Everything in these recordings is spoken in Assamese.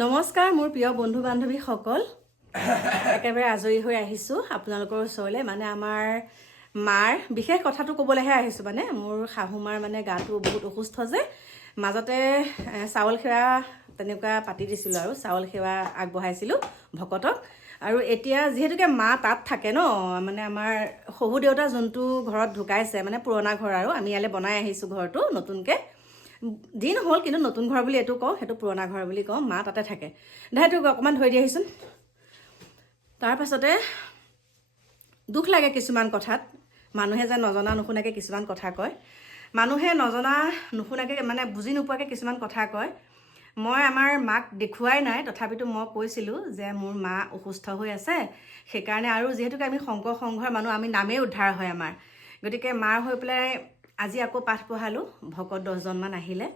নমস্কাৰ মোৰ প্ৰিয় বন্ধু বান্ধৱীসকল একেবাৰে আজৰি হৈ আহিছোঁ আপোনালোকৰ ওচৰলৈ মানে আমাৰ মাৰ বিশেষ কথাটো ক'বলৈহে আহিছোঁ মানে মোৰ শাহুমাৰ মানে গাটো বহুত অসুস্থ যে মাজতে চাউল সেৱা তেনেকুৱা পাতি দিছিলোঁ আৰু চাউল সেৱা আগবঢ়াইছিলোঁ ভকতক আৰু এতিয়া যিহেতুকে মা তাত থাকে ন মানে আমাৰ শহু দেউতা যোনটো ঘৰত ঢুকাইছে মানে পুৰণা ঘৰ আৰু আমি ইয়ালৈ বনাই আহিছোঁ ঘৰটো নতুনকৈ দিন হ'ল কিন্তু নতুন ঘৰ বুলি এইটো কওঁ সেইটো পুৰণা ঘৰ বুলি কওঁ মা তাতে থাকে দেহাটো অকণমান ধৰি দি আহিছোন তাৰপাছতে দুখ লাগে কিছুমান কথাত মানুহে যে নজনা নুশুনাকৈ কিছুমান কথা কয় মানুহে নজনা নুশুনাকৈ মানে বুজি নোপোৱাকৈ কিছুমান কথা কয় মই আমাৰ মাক দেখুৱাই নাই তথাপিতো মই কৈছিলোঁ যে মোৰ মা অসুস্থ হৈ আছে সেইকাৰণে আৰু যিহেতুকে আমি শংকৰ সংঘৰ মানুহ আমি নামেই উদ্ধাৰ হয় আমাৰ গতিকে মাৰ হৈ পেলাই আজি আকৌ পাঠ পঢ়ালোঁ ভকত 10জনমান আহিলে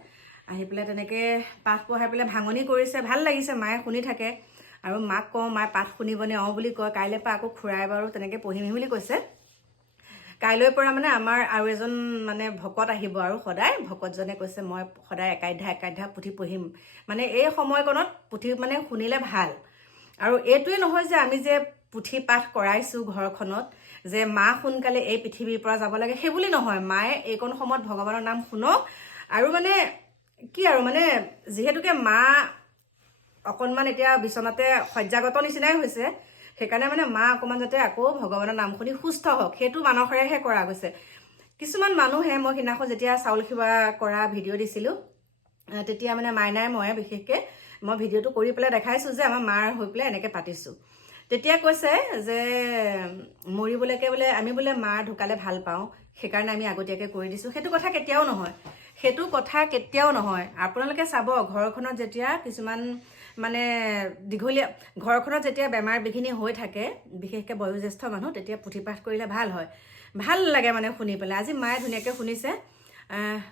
আহি পেলাই তেনেকৈ পাঠ পঢ়াই পেলাই ভাঙনি কৰিছে ভাল লাগিছে মায়ে শুনি থাকে আৰু মাক কওঁ মায়ে পাঠ শুনিবনে বুলি কয় কাইলৈ পৰা আকৌ খুৰাই বাৰু তেনেকৈ পঢ়িম বুলি কৈছে কাইলৈৰ পৰা মানে আমাৰ আৰু এজন মানে ভকত আহিব আৰু সদায় ভকতজনে কৈছে মই সদায় একাধ্যায় পুথি পঢ়িম মানে এই সময়কণত পুথি মানে শুনিলে ভাল আৰু এইটোৱে নহয় যে আমি যে পুথি পাঠ কৰাইছোঁ ঘৰখনত যে মা সোনকালে এই পৃথিৱীৰ পৰা যাব লাগে সেইবুলি নহয় মায়ে এইকণ সময়ত ভগৱানৰ নাম শুনক আৰু মানে কি আৰু মানে যিহেতুকে মা অকণমান এতিয়া বিচনাতে শয্যাগত নিচিনাই হৈছে সেইকাৰণে মানে মা অকণমান যাতে আকৌ ভগৱানৰ নাম শুনি সুস্থ হওক সেইটো মানসেৰেহে কৰা গৈছে কিছুমান মানুহে মই সিদিনাখন যেতিয়া চাউল সেৱা কৰা ভিডিঅ' দিছিলোঁ তেতিয়া মানে মাইনাই মই বিশেষকৈ মই ভিডিঅ'টো কৰি পেলাই দেখাইছোঁ যে আমাৰ মাৰ হৈ পেলাই এনেকৈ পাতিছোঁ তেতিয়া কৈছে যে মৰিবলৈকে বোলে আমি বোলে মাৰ ঢুকালে ভাল পাওঁ সেইকাৰণে আমি আগতীয়াকৈ কৰি দিছোঁ সেইটো কথা কেতিয়াও নহয় আপোনালোকে চাব ঘৰখনত যেতিয়া কিছুমান মানে দীঘলীয়া ঘৰখনত যেতিয়া বেমাৰ বিঘিনি হৈ থাকে বিশেষকৈ বয়োজ্যেষ্ঠ মানুহ তেতিয়া পুথি পাঠ কৰিলে ভাল হয় ভাল লাগে মানে শুনি পেলাই আজি মায়ে ধুনীয়াকৈ শুনিছে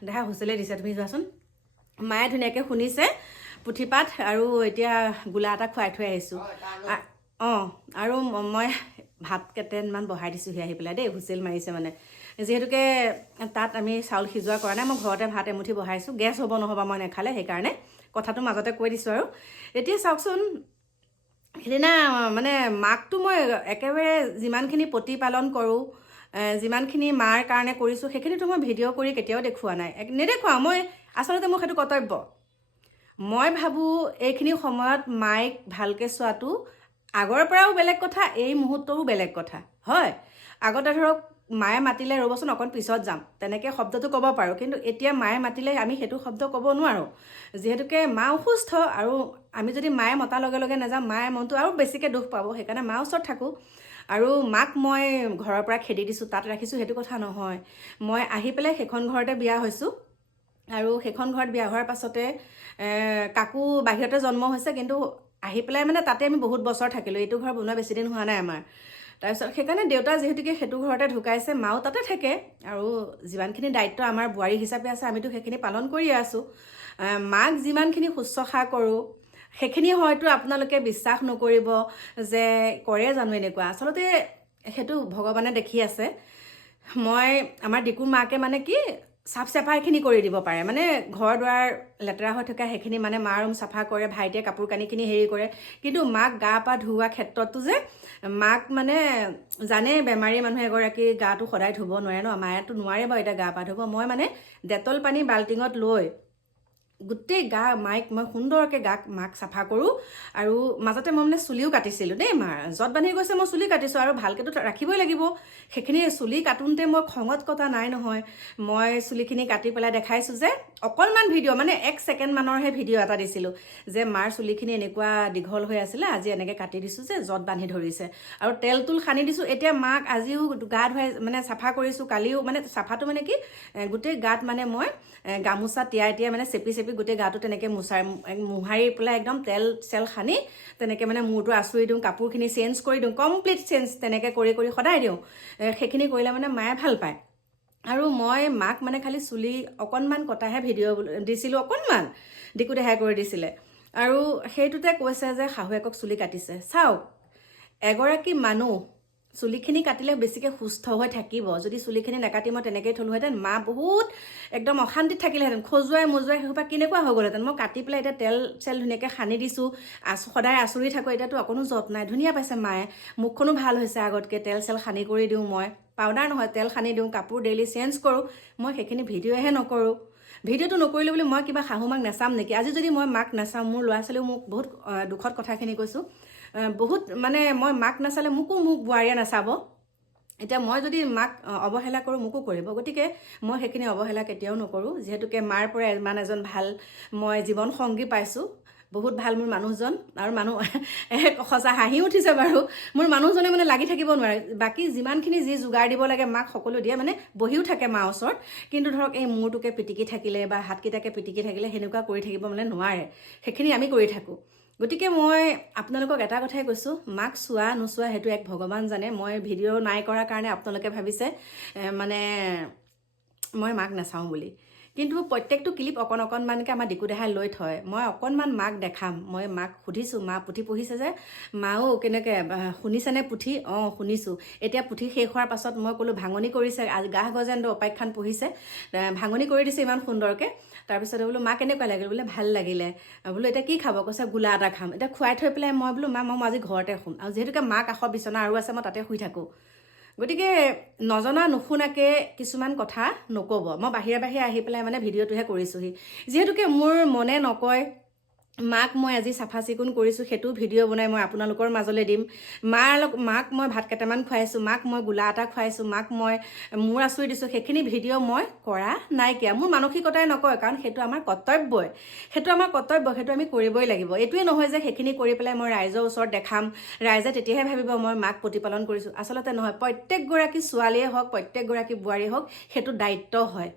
দেহা হুঁচলেই দিছে তুমি যোৱাচোন মায়ে ধুনীয়াকৈ শুনিছে পুথি পাঠ আৰু এতিয়া গোলা এটা খুৱাই থৈ আহিছোঁ আৰু মই ভাত কেইটামান বহাই দিছোঁহি আহি পেলাই দেই হুইচেল মাৰিছে মানে যিহেতুকে তাত আমি চাউল সিজোৱা কৰা নাই মই ঘৰতে ভাত এমুঠি বহাইছোঁ গেছ হ'ব নহ'ব মই নেখালে সেইকাৰণে কথাটো মাজতে কৈ দিছোঁ আৰু এতিয়া চাওকচোন সেইদিনা মানে মাকটো মই একেবাৰে যিমানখিনি প্ৰতিপালন কৰোঁ যিমানখিনি মাৰ কাৰণে কৰিছোঁ সেইখিনিতো মই ভিডিঅ' কৰি কেতিয়াও দেখুওৱা নাই নেদেখুৱাওঁ মই আচলতে মোৰ সেইটো কৰ্তব্য মই ভাবোঁ এইখিনি সময়ত মাইক ভালকৈ চোৱাটো আগৰ পৰাও বেলেগ কথা এই মুহূৰ্তৰো বেলেগ কথা হয় আগতে ধৰক মায়ে মাতিলে ৰ'বচোন অকণ পিছত যাম তেনেকৈ শব্দটো ক'ব পাৰোঁ কিন্তু এতিয়া মায়ে মাতিলে আমি সেইটো শব্দ ক'ব নোৱাৰোঁ যিহেতুকে মা অসুস্থ আৰু আমি যদি মায়ে মতাৰ লগে লগে নাযাওঁ মায়ে মনটো আৰু বেছিকৈ দুখ পাব সেইকাৰণে মাৰ ওচৰত থাকোঁ আৰু মাক মই ঘৰৰ পৰা খেদি দিছোঁ তাত ৰাখিছোঁ সেইটো কথা নহয় মই আহি পেলাই সেইখন ঘৰতে বিয়া হৈছোঁ আৰু সেইখন ঘৰত বিয়া হোৱাৰ পাছতে কাকু বাহিৰতে জন্ম হৈছে কিন্তু আহি পেলাই মানে তাতে আমি বহুত বছৰ থাকিলোঁ এইটো ঘৰ বনোৱা বেছিদিন হোৱা নাই আমাৰ তাৰপিছত সেইকাৰণে দেউতা যিহেতুকে সেইটো ঘৰতে ঢুকাইছে মাও তাতে থাকে আৰু যিমানখিনি দায়িত্ব আমাৰ বোৱাৰী হিচাপে আছে আমিতো সেইখিনি পালন কৰিয়ে আছোঁ মাক যিমানখিনি শুশ্ৰূষা কৰোঁ সেইখিনি হয়তো আপোনালোকে বিশ্বাস নকৰিব যে কৰে জানো এনেকুৱা আচলতে সেইটো ভগৱানে দেখি আছে মই আমাৰ ডিকুৰ মাকে মানে কি চাফ চাফাইখিনি কৰি দিব পাৰে মানে ঘৰ দুৱাৰ লেতেৰা হৈ থকা সেইখিনি মানে মা ৰুম চাফা কৰে ভাইটিয়ে কাপোৰ কানিখিনি হেৰি কৰে কিন্তু মাক গা পা ধোৱা ক্ষেত্ৰতো যে মাক মানে জানে বেমাৰী মানুহ এগৰাকী গাটো সদায় ধুব নোৱাৰে ন মায়েতো নোৱাৰে বাৰু এতিয়া গা পা ধুব মই মানে ডেটল পানী বাল্টিঙত লৈ গোটেই গা মই সুন্দৰকৈ মাক চাফা কৰোঁ আৰু মাজতে মই মানে চুলিও কাটিছিলোঁ দেই মাৰ যত বান্ধি গৈছে মই চুলি কাটিছোঁ আৰু ভালকৈতো ৰাখিবই লাগিব সেইখিনি চুলি কাটোঁতে মই খঙত কটা নাই নহয় মই চুলিখিনি কাটি পেলাই দেখাইছোঁ যে অকণমান ভিডিঅ' মানে 1 ছেকেণ্ডমানৰহে ভিডিঅ' এটা দিছিলোঁ যে মাৰ চুলিখিনি এনেকুৱা দীঘল হৈ আছিলে আজি এনেকৈ কাটি দিছোঁ যে যত বান্ধি ধৰিছে আৰু তেল তুল সানি দিছোঁ এতিয়া মাক আজিও গা ধুৱাই মানে চাফা কৰিছোঁ কালিও মানে চাফাটো মানে কি গোটেই গাত মানে মই গামোচা তিয়াই মানে চেপি গোটেই গাটো তেনেকৈ মোহাৰি পেলাই একদম তেল চেল সানি তেনেকৈ মানে মূৰটো আঁচুৰি দিওঁ কাপোৰখিনি চেঞ্জ কৰি দিওঁ কমপ্লিট চেঞ্জ তেনেকৈ কৰি সদায় দিওঁ সেইখিনি কৰিলে মানে মায়ে ভাল পায় আৰু মই মাক মানে খালি চুলি অকণমান কটাহে ভিডিঅ' দিছিলোঁ অকণমান ডিকু দেহাই কৰি দিছিলে আৰু সেইটোতে কৈছে যে শাহুৱেকক চুলি কাটিছে চাওক এগৰাকী মানুহ চুলিখিনি কাটিলে বেছিকৈ সুস্থ হৈ থাকিব। যদি চুলিখিনি নাকাটি মই তেনেকৈয়ে থলোহেঁতেন, মা বহুত একদম অশান্তিত থাকিলেহেঁতেন, খজুৱাই মজুৱাই সেইসোপা কেনেকুৱা হৈ গ'লহেঁতেন। মই কাটি পেলাই এতিয়া তেল চেল ধুনীয়াকৈ সানি দিছোঁ, সদায় আঁচুৰি থাকোঁ। এতিয়াতো অকণো যত্ন নাই, ধুনীয়া পাইছে মায়ে, মুখখনো ভাল হৈছে আগতকৈ। তেল চেল সানি কৰি দিওঁ মই, পাউডাৰ নহয় তেল সানি দিওঁ, কাপোৰ ডেইলি চেঞ্জ কৰোঁ। মই সেইখিনি ভিডিঅ'হে নকৰোঁ। ভিডিঅ'টো নকৰিলোঁ বুলি মই কিবা শাহু মাক নাচাম নেকি? আজি যদি মই মাক নাচাওঁ, মোৰ ল'ৰা ছোৱালীও মোক বহুত দুখত কথাখিনি কৈছোঁ, বহুত মানে মই মাক নাচালে মোক বোৱাৰীয়ে নাচাব। এতিয়া মই যদি মাক অৱহেলা কৰোঁ, মোকো কৰিব। গতিকে মই সেইখিনি অৱহেলা কেতিয়াও নকৰোঁ। যিহেতুকে মাৰ পৰা ইমান এজন ভাল মই জীৱন সংগী পাইছোঁ, বহুত ভাল মোৰ মানুহজন। আৰু সঁচা হাঁহি উঠিছে বাৰু, মোৰ মানুহজনে মানে লাগি থাকিব নোৱাৰে। বাকী যিমানখিনি যি যোগাৰ দিব লাগে মাক সকলো দিয়ে, মানে বহিও থাকে মাৰ ওচৰত, কিন্তু ধৰক এই মূৰটোকে পিটিকি থাকিলে বা হাতকেইটাকে পিটিকি থাকিলে সেনেকুৱা কৰি থাকিব মানে নোৱাৰে, সেইখিনি আমি কৰি থাকোঁ। গতিকে মই আপোনালোকক এটা কথাই কৈছোঁ, মাক চোৱা নোচোৱা সেইটো এক ভগৱান জানে। মই ভিডিঅ' নাই কৰাৰ কাৰণে আপোনালোকে ভাবিছে মানে মই মাক নাচাওঁ বুলি, কিন্তু প্ৰত্যেকটো ক্লিপ অকণমানকৈ আমাৰ ডিকু দেহাই লৈ থয়। মই অকণমান মাক দেখাম। মই মাক সুধিছোঁ, মা পুথি পঢ়িছে যে, মাও কেনেকৈ শুনিছেনে পুথি? অঁ শুনিছোঁ। এতিয়া পুথি শেষ হোৱাৰ পাছত মই ক'লোঁ ভাঙনি কৰিছে, আজি গাহ গজেন্দ্ৰ উপাখ্যান পঢ়িছে, ভাঙনি কৰি দিছে ইমান সুন্দৰকৈ। তাৰপিছতে বোলো মা কেনেকুৱা লাগিল? বোলে ভাল লাগিলে। বোলো এতিয়া কি খাব? কৈছে গোলা এটা খাম। এতিয়া খুৱাই থৈ পেলাই মই বোলো মা মই আজি ঘৰতে শুম, আৰু যিহেতুকে মা কাষৰ বিচনা আৰু আছে, মই তাতে শুই থাকোঁ। গতিকে নজনা নুশুনাকৈ কিছুমান কথা নক'ব। মই বাহিৰে আহি পেলাই মানে ভিডিঅ'টোহে কৰিছোঁহি। যিহেতুকে মোৰ মনে নকয়, মাক মই আজি চাফা চিকুণ কৰিছোঁ, সেইটো ভিডিঅ' বনাই মই আপোনালোকৰ মাজলৈ দিম। মাক মই ভাত কেইটামান খুৱাইছোঁ, মাক মই গোলা এটা খুৱাইছোঁ, মাক মই মূৰ আঁচুৰি দিছোঁ, সেইখিনি ভিডিঅ' মই কৰা নাইকিয়া। মোৰ মানসিকতাই নকয়, কাৰণ সেইটো আমাৰ কৰ্তব্যই, সেইটো আমি কৰিবই লাগিব। এইটোৱে নহয় যে সেইখিনি কৰি পেলাই মই ৰাইজৰ ওচৰত দেখাম, ৰাইজে তেতিয়াহে ভাবিব মই মাক প্ৰতিপালন কৰিছোঁ। আচলতে নহয়, প্ৰত্যেকগৰাকী ছোৱালীয়ে হওক, প্ৰত্যেকগৰাকী বোৱাৰীয়ে হওক, সেইটো দায়িত্ব হয়।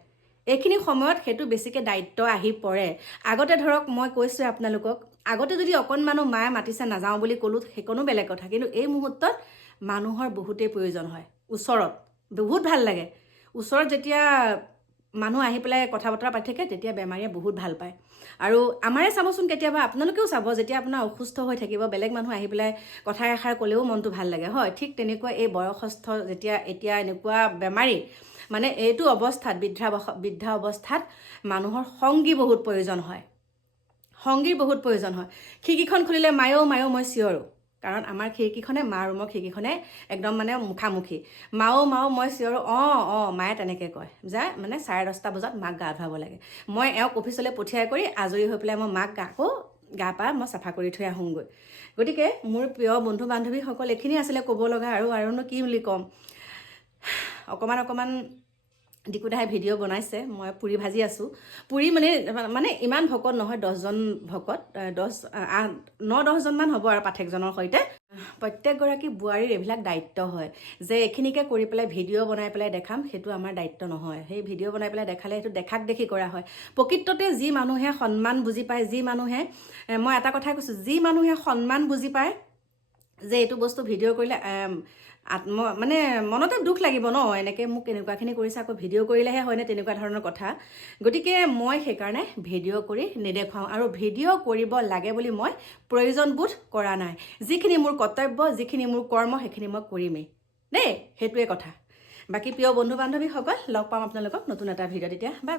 এইখিনি সময়ত সেইটো বেছিকৈ দায়িত্ব আহি পৰে। আগতে ধৰক মই কৈছোঁ আপোনালোকক, আগতে যদি অকণমানো মায়ে মাতিছে নাযাওঁ বুলি ক'লোঁ, সেইকণো বেলেগ কথা, কিন্তু এই মুহূৰ্তত মানুহৰ বহুতেই প্ৰয়োজন হয়। ওচৰত বহুত ভাল লাগে, ওচৰত যেতিয়া মানুহ আহি পেলাই কথা বতৰা পাতি থাকে, তেতিয়া বেমাৰীয়ে বহুত ভাল পায়। আৰু আমাৰে চাবচোন, কেতিয়াবা আপোনালোকেও চাব, যেতিয়া আপোনাৰ অসুস্থ হৈ থাকিব, বেলেগ মানুহ আহি পেলাই কথা এষাৰ ক'লেও মনটো ভাল লাগে, হয়। ঠিক তেনেকুৱা এই বয়সস্থ এতিয়া এনেকুৱা বেমাৰী, মানে এইটো অৱস্থাত, বৃদ্ধা অৱস্থাত মানুহৰ সংগী বহুত প্ৰয়োজন হয়, সংগীৰ বহুত প্ৰয়োজন হয়। খিৰিকীখন খুলিলে মায়েও মই চিঞৰোঁ, কাৰণ আমাৰ খিৰিকীখনে, মা ৰুমৰ খিৰিকীখনে একদম মানে মুখামুখি। মাও মই চিঞৰোঁ, অঁ মায়ে তেনেকৈ কয় যে মানে 10:30 বজাত মাক গা ধুৱাব লাগে। মই এওঁক অফিচলৈ পঠিয়াই কৰি আজৰি হৈ পেলাই মই মাক আকৌ গা পা মই চাফা কৰি থৈ আহোঁগৈ। গতিকে মোৰ প্ৰিয় বন্ধু বান্ধৱীসকল, এইখিনি আছিলে ক'ব লগা। আৰুনো কি বুলি ক'ম, অকণমান ডিকুদাই ভিডিঅ' বনাইছে, মই পুৰি ভাজি আছোঁ। পুৰি মানে ইমান ভকত নহয়, 10জন ভকত, 9-10জনমান হ'ব আৰু পাঠেকজনৰ সৈতে। প্ৰত্যেকগৰাকী বোৱাৰীৰ এইবিলাক দায়িত্ব হয় যে এইখিনিকে কৰি পেলাই ভিডিঅ' বনাই পেলাই দেখাম, সেইটো আমাৰ দায়িত্ব নহয়। সেই ভিডিঅ' বনাই পেলাই দেখালে সেইটো দেখাক দেখি কৰা হয়। প্ৰকৃততে যি মানুহে সন্মান বুজি পায়, মই এটা কথাই কৈছোঁ, যি মানুহে সন্মান বুজি পায় যে এইটো বস্তু ভিডিঅ' কৰিলে মানে মনতে দুখ লাগিব ন, এনেকৈ মোক এনেকুৱাখিনি কৰিছে, আকৌ ভিডিঅ' কৰিলেহে হয়নে, তেনেকুৱা ধৰণৰ কথা। গতিকে মই সেইকাৰণে ভিডিঅ' কৰি নেদেখুৱাওঁ, আৰু ভিডিঅ' কৰিব লাগে বুলি মই প্ৰয়োজনবোধ কৰা নাই। যিখিনি মোৰ কৰ্তব্য, যিখিনি মোৰ কৰ্ম, সেইখিনি মই কৰিমেই দেই, সেইটোৱে কথা। বাকী প্ৰিয় বন্ধু বান্ধৱীসকল, লগ পাম আপোনালোকক নতুন এটা ভিডিঅ'। তেতিয়া বাই।